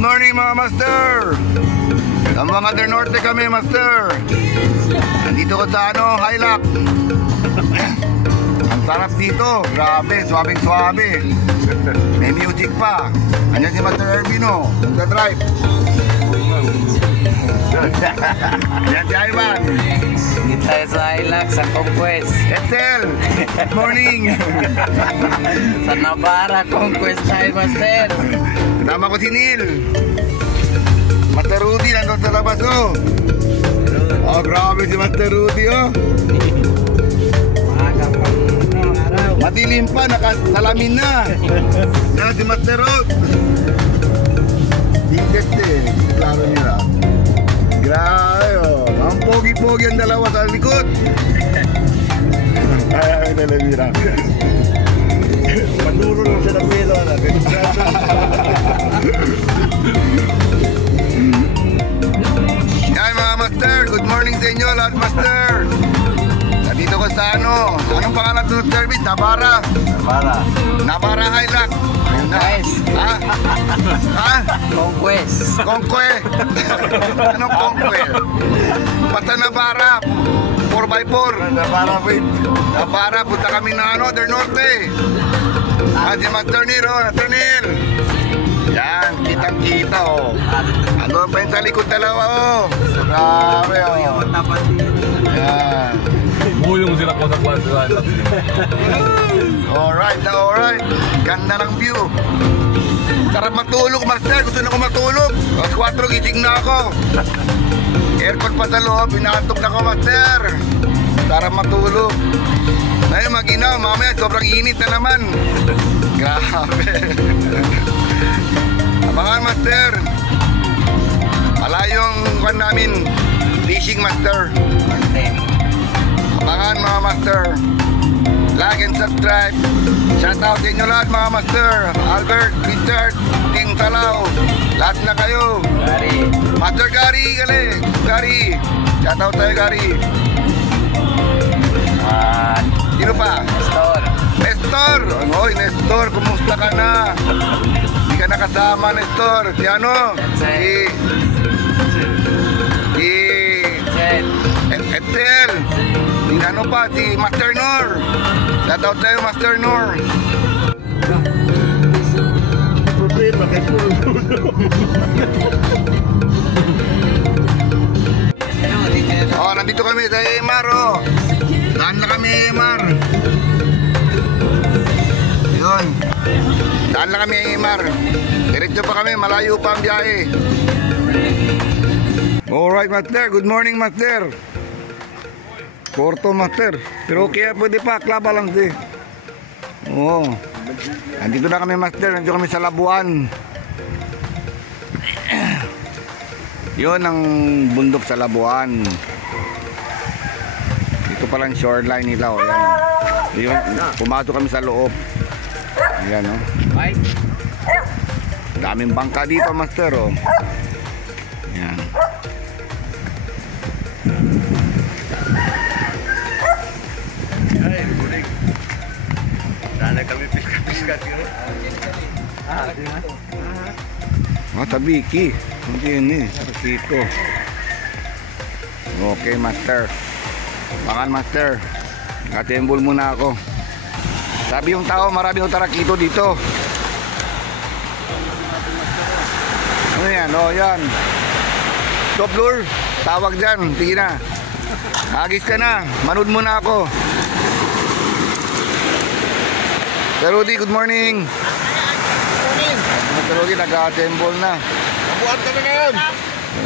morning mga master. Sa mga Del Norte kami master. Nandito ko sa Highlock. Ang sarap dito. Grabe, swabing-swabe. May music pa. Andiyan si Master Ervino. Nagda-drive. Ayan si Ivan. Dito tayo sa Highlock, sa Conquest. Ethel, good morning. Sa Navarra, Conquest tayo, Master. Kasama ko si Neil. Master Rudy nandun sa labas, oh. Oh, grabe si Master Rudy, oh. Maaga pang araw. Madilim pa, nakasalamin na. Yan si Master Rudy. Ticket eh, klaro nila. Grabe, oh. Ang pogi-pogi ang dalawa sa likod. Ay, nalamira. Maduro lang siya ng pelo. Yan mga master, good morning sa inyo lahat master. Nandito ko sa anong pangalan ng service? Navarra. Navarra Highlock. Conquest. Ha? Ha? Conquest. Conque. Anong Conque? Basta Navarra. 4x4. Navarra, punta kami na Del Norte. Si Master Neil, Master Neil. Yan, kitang-kita, oh. Ano pa yung sa likod dalawa, oh. Grabe, oh. Yan. Buyong sila ko sa kwantuan. Alright. Ganda ng view. Sarap matulog, master. Gusto na ko matulog. Alas 4, gising na ako. Aircon pa sa loob. Pinaantok na ko, master. Sarap matulog. Ngayon, mag-inaw. Mamaya, sobrang init na naman. Grabe. Abangan, master. Malayong kwan namin. Fishing, master. Abangan mga master. Like and subscribe. Shout out din nyo lahat mga master. Albert, Richard, Ting Talaw. Lahat na kayo. Gary. Master Gary. Shout out tayo Gary. Sino pa? Nestor. Oy Nestor, kumusta ka na? Hindi ka nakasama Nestor. Si ano? Ethel. Ano pa, si Master Nor. Shout out tayo Master Nor. Oh, nandito kami sa EMAR, oh. Daan na kami EMAR. Yun. Daan na kami EMAR. Diretso pa kami, malayo pa ang biyahe. Alright, Master. Good morning, Master. Porto, Master. Pero kaya pwede pa, klaba lang di. Oo. Nandito na kami, Master. Nandito kami sa Labuan. Yun ang bundok sa Labuan. Ito palang shoreline nila, oh. Yan. Yun, pumato kami sa loob. Ayan, oh. Daming bangka dito, Master, oh. Yan. Ay, bulig. Sana kami piskat-piskat yun. Tabiki. Hindi yun eh. Tarakito. Okay, Master. Bakan, Master. Nakatembol muna ako. Sabi yung tao, maraming tarakito dito. Ano yan? O, yan. Top lure. Tawag dyan. Sige na. Agis ka na. Manood muna ako. Sir Rudy, good morning. Sir Rudy, nag-atembol na. Labuan ka na ngayon.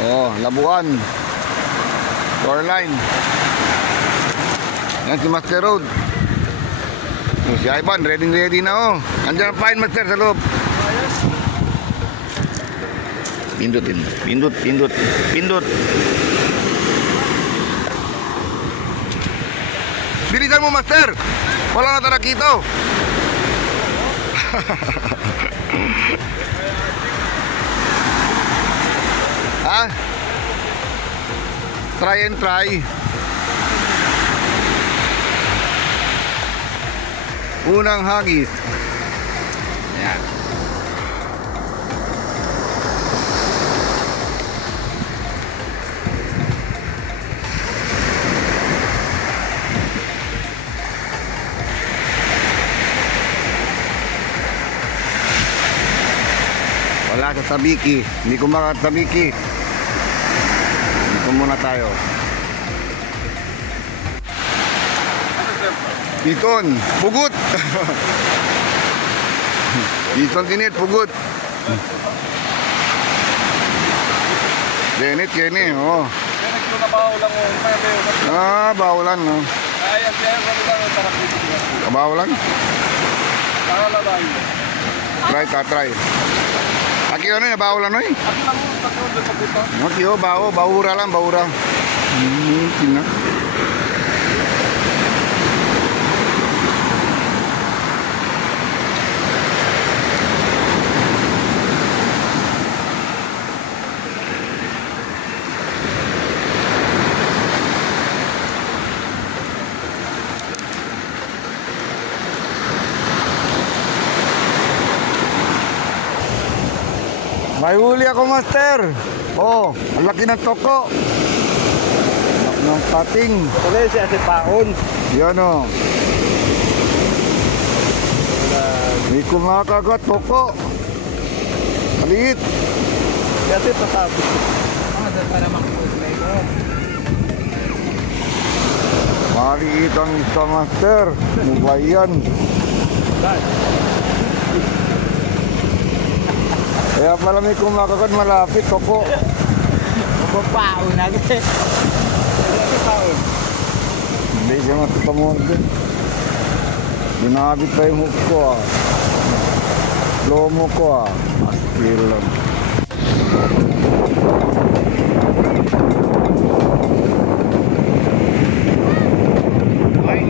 Oo, Labuan. Shoreline. Yan si Master Road. Si Ivan, ready na, oh. Andiyan ang fine, Master, sa loob. Pindutin. Pindut. Bilisan mo, Master. Wala na tarakito. Ha? Try and try. Unang hagis. Ayan. Wala sa Sabiki. Hindi ko makatabiki. Dito muna tayo. Piton, pugut. Piton tinit, pugut. Denit kini, oh. Ah, bawlan, no. Bawlan. Try. Aki ano na bawlan no? Aki oh, baura lang, baura. Tina. May huli ako, master. Oh, ang laki ng toko. Laki ng pating. Tuloy siya si Paon. Yan o. May kumakagat toko. Maliit. Kasi patabi. Para makuha ito. Maliit ang isa, master. Mubay yan. Kaya pala may kumakagat malapit, toko. Papaon na kasi. Hindi siya matutamon din. Binabit pa yung hook ko ah. Lomo ko ah. Aspil lang. Ay.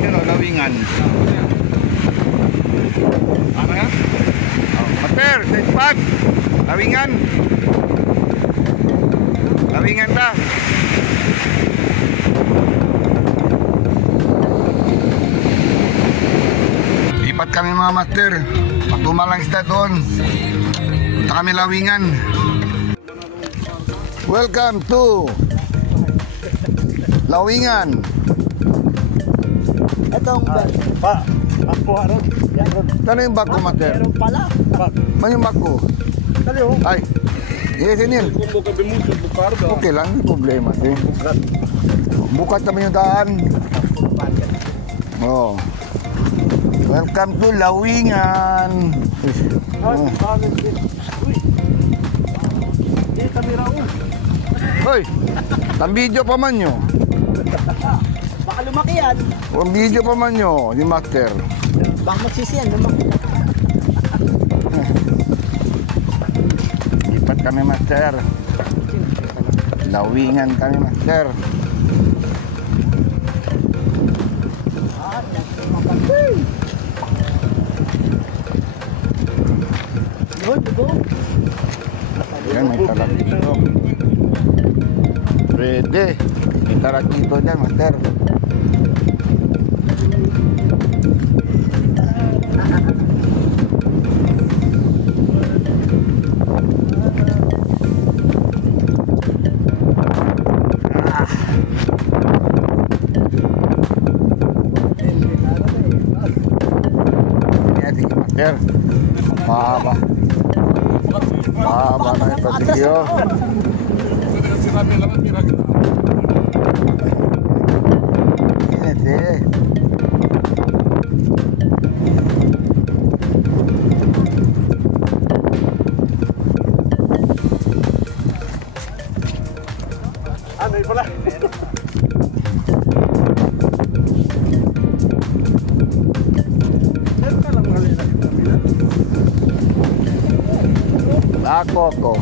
Pero lawingan. Ano nga? Mater, take back. Lawingan. Lawingan ta. Lipat kami mga master. Pagdumalang isda doon. Punta kami lawingan. Welcome to Lawingan. Itong Ako haron. Yan ron. Ano yung bako, master? meron pala. Ano yung bako? Dali ho. Ay, yes, Enil. Kung mo kabi mo sa Bukardo. Okay lang, hindi problema. Eh. Bukas naman yung daan. Oh. Welcome to Lawingan. Oh. Di kamera ho. Hoy, tambidyo pa man nyo. Baka lumaki yan. Ang video pa man nyo, ni master. Baka magsisiyan, lumaki. Lipat kami, master. Lawingan kami, master. Go. Yan, may talag dito. Pwede. May talag dito dyan, master. Master, mahaba. Mahaba na ito video. Init eh. Ano yung pala? Ako.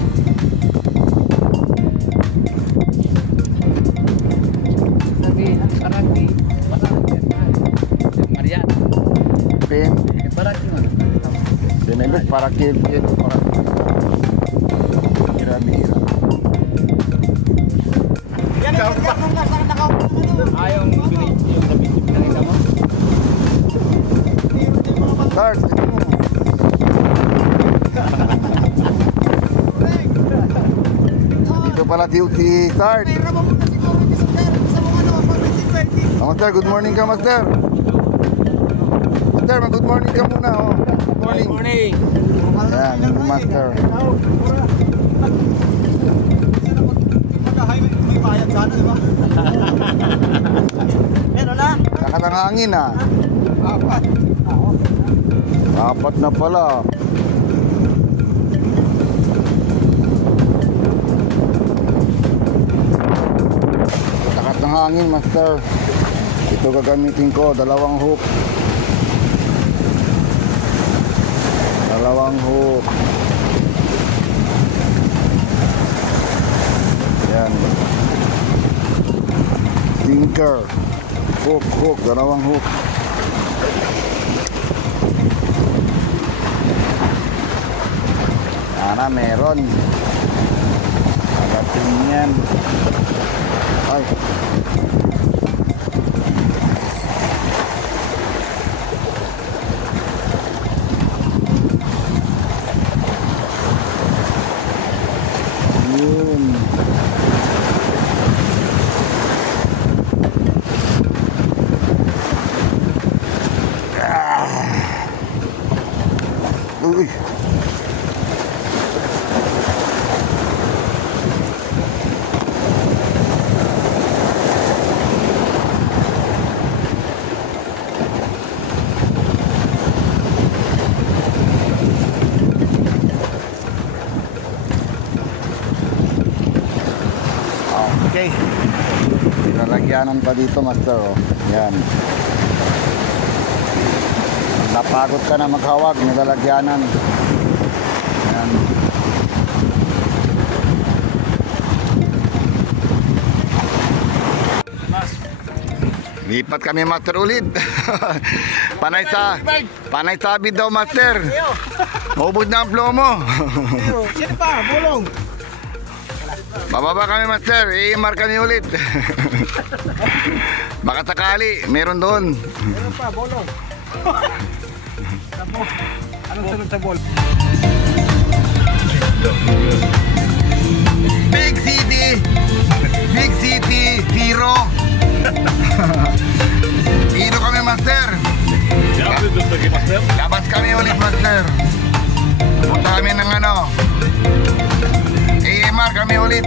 Sabi, ang paragi. Marian. Pin. Paragi mo. Dinilip para kil-kil. Para mira-mira. Ayaw yung sabi pinakita mo. Start. Dito pala duty start. Master, good morning ka, master. Master, good morning ka muna. Oh. Good morning. Morning. Yan, yung master. May bayad sana, di ba? Meron na. Lakas ng hangin ah. Apat. Apat na pala. Lakas ng hangin, master. Ito gagamitin ko, dalawang hook. Dalawang hook. Yan. Tinker. Hook, dalawang hook. Sana meron. Agatin yan. Ay. Yun. Uy. Okay. Nilalagyanan pa dito, master. Oh. Yan. Napagod ka na maghawag, nilalagyanan. Yan. Lipat kami, master, ulit. Panay sabid daw, master. Maubod na ang flow mo. Sino pa? Bulong. Bababa kami, master. I-mark kami ulit. Baka sakali, meron doon. Meron pa, bulong. Sabol. Anong sunod sa bol? Big City, Hero. Hero kami, master. Labas kami ulit, master. Punta kami ng ano. AMR kami ulit.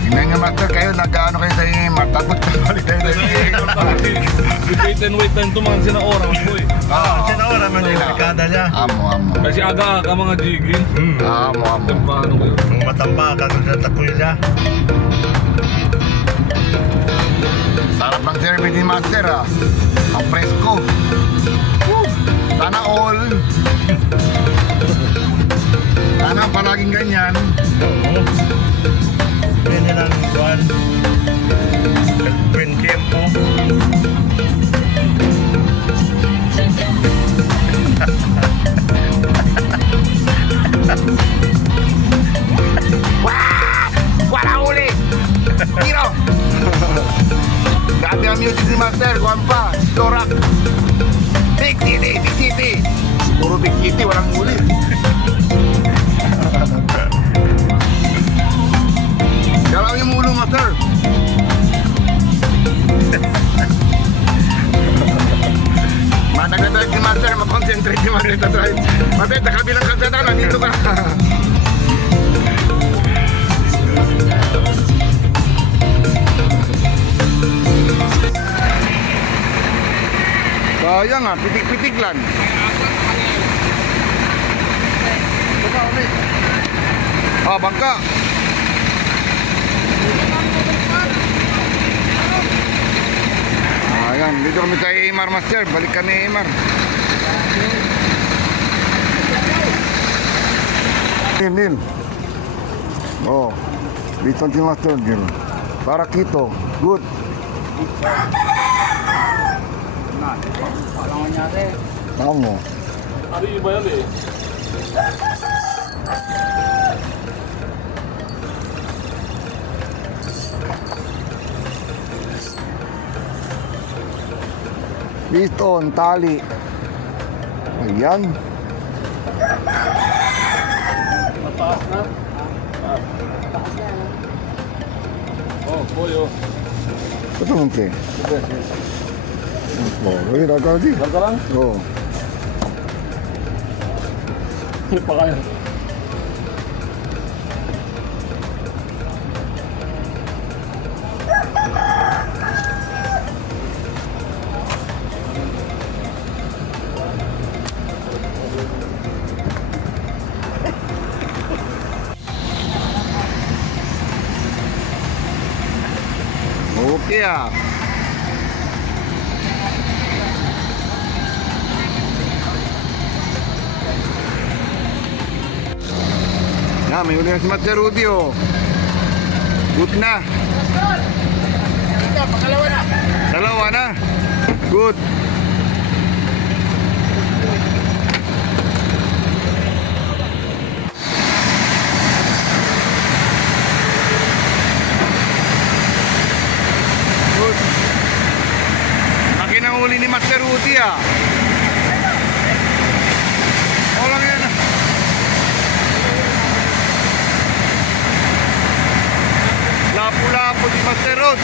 Tingnan nyo, master, kayo nag-ano kayo sa AMR. Tapos ulit tayo sa AMR. Wait time to mga sinaora mo eh. Sinaora man yung barkada niya. Amo. Kasi aga-aga mga jigin. Amo. Paano kayo? Matambakan sa takoy niya. Sarap ng service ni master, ah. Ang presko. Sana all. Sana palaging ganyan. Oo. Ganyan ang buwan. Queen Tempo. Wala uli! Hero! Grabe ang music ni master. Kuhan pa. Storak. Big City. Puro Big City. Walang uli. Galaw yung ulo, master. Matag-drive si master. Mag-concentrate si master sa drive. Master, nakabilang kalsada. Nandito ka. Sayang nga, pitik-pitik lang. Bangka. Ayan, dito kami sa AMR, master. Balik kami AMR. Nil. Oh, dito si master, Nil. Para kito. Good. Parang nangyari. Tamo. Ano iba yan eh? Piston, tali. Ayan. Mataas na? Oh, boyo. Ito mungkin. Oh, ini dah kau di. Sekarang? Oh. Ano pa kayo? Okay ah. Na, may uli na si Master Rudy oh. Good na. Ito, pangalawa na. Dalawa na. Good. Good. Laki ng uli ni Master Rudy ah. Walang yan ah. Lapu-lapu si Master Rod.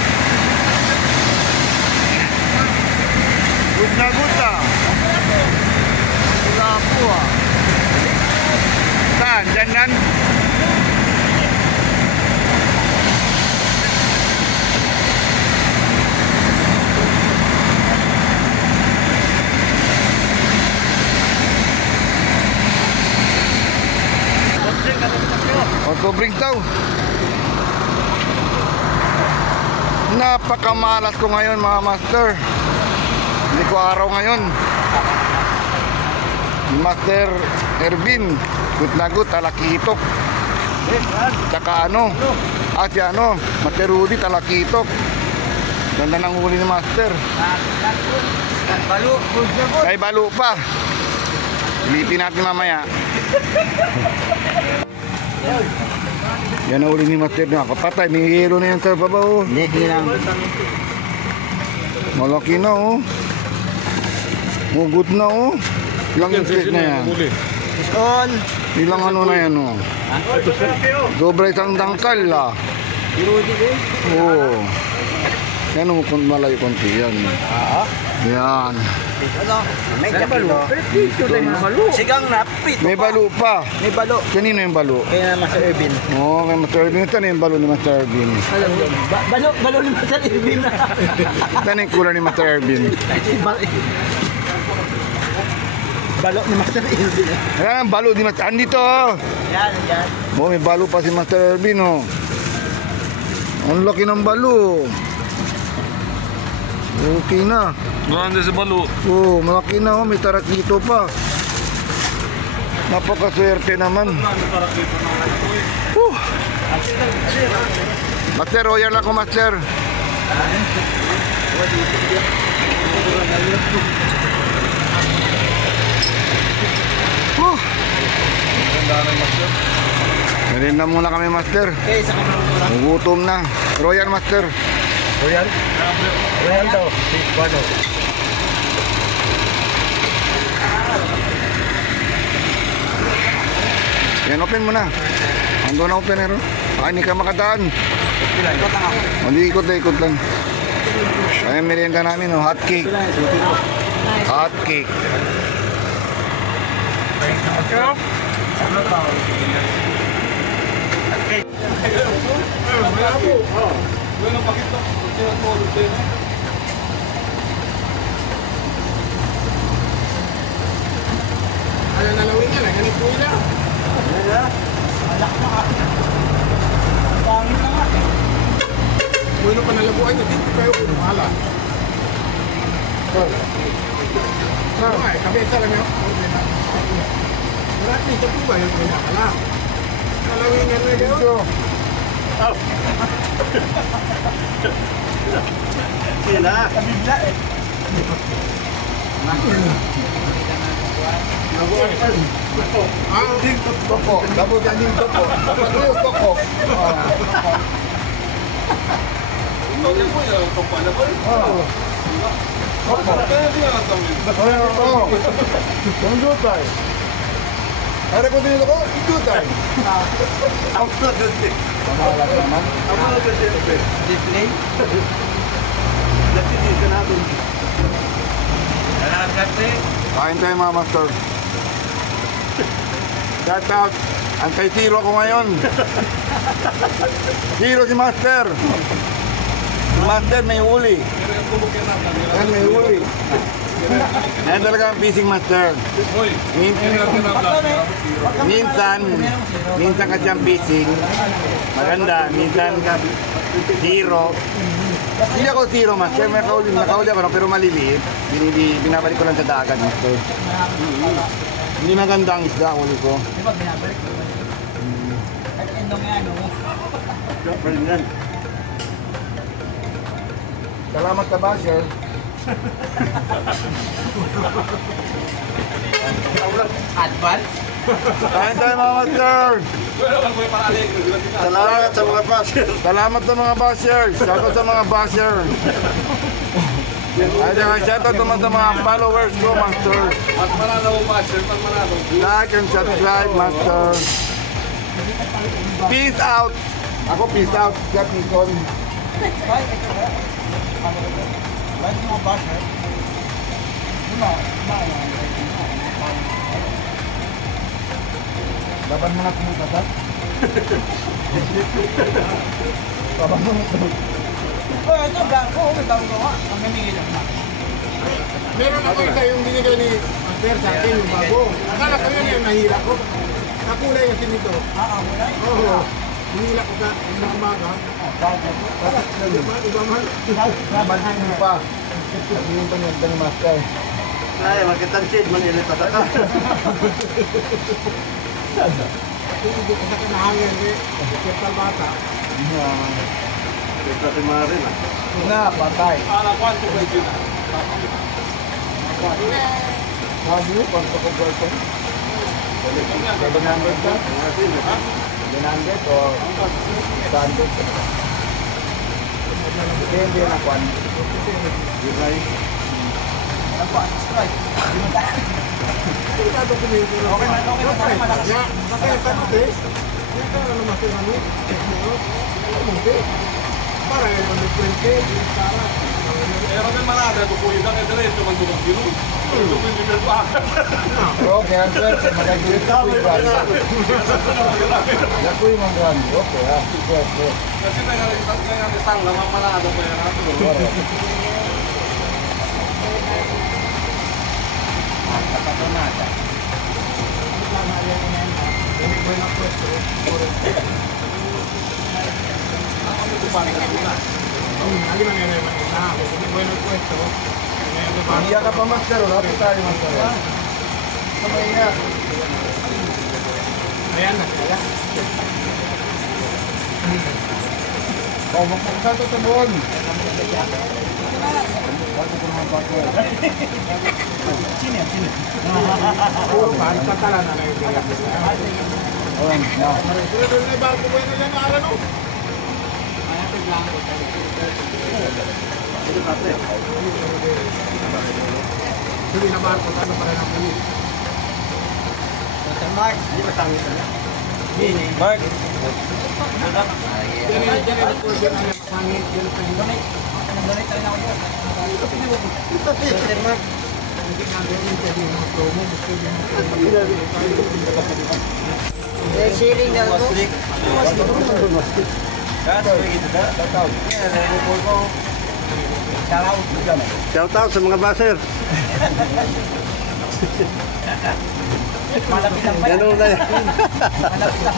Good na good ah. Lapu ah. Saan? Diyan yan? Auto brings daw. Napakamalas ko ngayon mga master. Hindi ko araw ngayon. Master Ervin, good na good, talakitok. Tsaka ano, si ano, Master Rudy, talakitok. Ganda ng huli ni Master. Balo, Kay balo pa. Lipin natin mamaya. Yan ang uli ni Master na kapatay. May hilo na yan sa babaw. Hindi lang. Malaki na oh. Mugot na oh. Ilang inches na yan. All. Ilang ano na yan oh. Sobra isang dangkal ah. Oo. Yan oh, kung malayo konti yan. Yan. May balo. Sigang napit. May balo pa. May balo. Kanino yung balo? Kaya Master Ervin. Oo, kay Master Ervin. Ito na yung balo ni Master Ervin. Balo ni Master Ervin na. Ito na yung cooler ni Master Ervin. Balo ni Master Ervin. Ayan ang balo ni Master. Andito oh. Yan. Oh, may balo pa si Master Ervin oh. Ang laki ng balo. Okay na. Grande si Balo. Oh, malaki na oh, may tarakito pa. Napakaswerte naman. Master, royal ako Master. Merienda muna kami Master. Okay, sa kamera. Gutom na. Royal Master. Royal? Royal daw. Balo. Yan, open mo na. Ando na open eh. Hindi ka makadaan. Ikot na ikot lang. Ayan merienda namin, oh, hot cake. Hot cake. Ano nalawin ka na? Ganit po ila. Alak na ka. Pangit na nga. Bueno pa nalabuan nyo. Dito kayo mahala. Ay, kabisa lang yun. Marami sa po ba yung pinakala? Nalawin nga na yun. Sila. Kabigla eh. Ding toko, dabo ding toko. Dapat toko. Ito po yung toko na po. Dutay. Ada ko din ako, dutay. Ako na dutay. Ako na dutay. Display. Dati dito natin. Kailangan kasi. Kain tayo mga master. Shout out. Anti-zero ako ngayon. Zero si Master. Si Master may huli. Yan may huli. Yan talaga ang fishing master. Minsan kasi ang fishing maganda, minsan ka zero. Hindi ako zero master, may nakauli ako pero maliliit. Binabalik ko lang sa dagat master. Hindi maganda ang isda, huli ko. Di ba binabalik ko? At endong yan, no? Salamat ka ba, sir? Advance? Kain tayo mga master! Salamat sa mga basher! Salamat sa mga basher! Shoutout sa mga basher! Ay, shoutout naman sa mga followers ko, master! Mas manalo mo basher, mas manalo. Like and subscribe, master! Peace out! Ako peace out, Jack Nicole. Bakit mga basher? Laban mo na pumunta sa? Laban mo na pumunta. Oh, ito, blanco. May bago gawa. Ang mamingin lang na. Meron ako isa yung binigay ni Master sa akin, yung bago. Akala ko yun yung nahila ko. Nakulay kasi nito. Wala. Oo. Hinila ko sa umaga. Iba man. Nabansin mo pa. Sabihin pa niya ni master. Ay, magkatansid man ilit at ka. Hindi ko sa kanahangin eh. Kaya bata. Ito si Marin ah. Na, patay. Kwanto ba yun ah? Sabi mo, kwanto ko kwanto? 700 ka? 700 o 100? Depende na kwan. Gilay. Ano po? Strike. Sigurado ko nito. Okay na. Malakas. Kaya tanong eh. Kaya ka ano Master ano? Para yung 20. Para. Pero may marada ko po yun. Kaya diretso man doon ang gilong. Ito po yung libre ko agad. Okay, ang swerte. Magagawin ko yung brand. Yakoy mga brand. Okay, ha. Swerte. Kasi may isang lamang marada pa yan ato. Lagi nangyayari man ina. Kung bueno el puesto. Iya ka pa master, rapit tayo master. Sabay nga. Ayan na kaya. O, magpagsa ito tabon. Bago ko naman bago. Sino? Puro bahal patala na lang yung bigat. Ayan, na. Pero doon na barko ko yun yan na ano. Hindi na barko ano para ng pulis. Dr. Mark. Hindi matangit na yan. Mark. Yan yung po siya na masangit. Yan pa yung Donate tayo na ako doon. Dr. Mark. Hindi na gawin siya yung mga promo. Gusto yung mga promo. Sharing na ako. Shout out sa mga baser. Malapit lang pa yan. Ganun na yan. Malapit lang.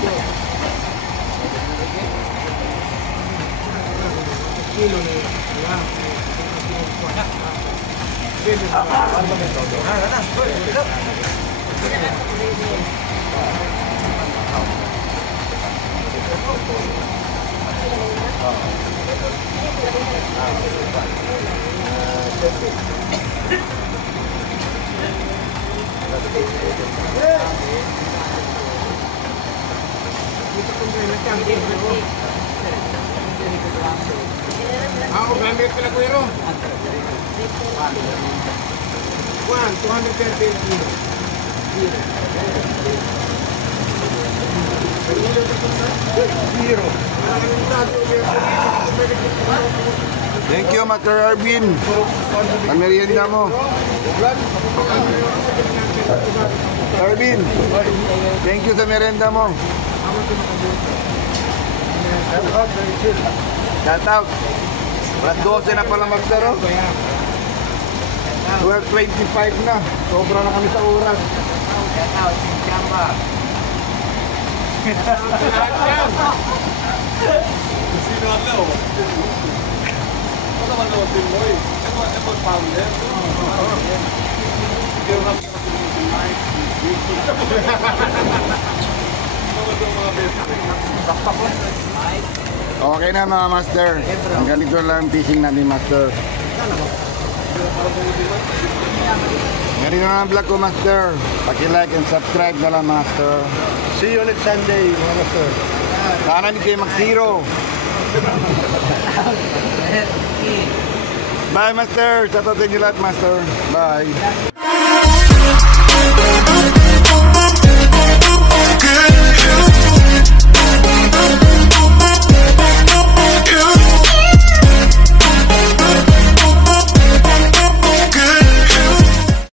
Kilo na yun. Ako, branded pala ko yun. 230 kilo. Zero. Thank you, Master Arvin. Ang merienda mo. Arvin, thank you sa merienda mo. Shout out. Alas 12 na pala Master, oh. 12:25 na. Sobra na kami sa oras. Sino ang leo? Ano naman naman din mo eh? Ito founder. Pero naman Okay na mga Master. Ganito lang fishing natin, Master. Ganito na ang vlog ko, Master. Paki-like and subscribe na lang, Master. See you next Sunday, mga master. Sana hindi kayo mag-zero. Bye, Master. Sa to, thank you lahat, Master. Bye.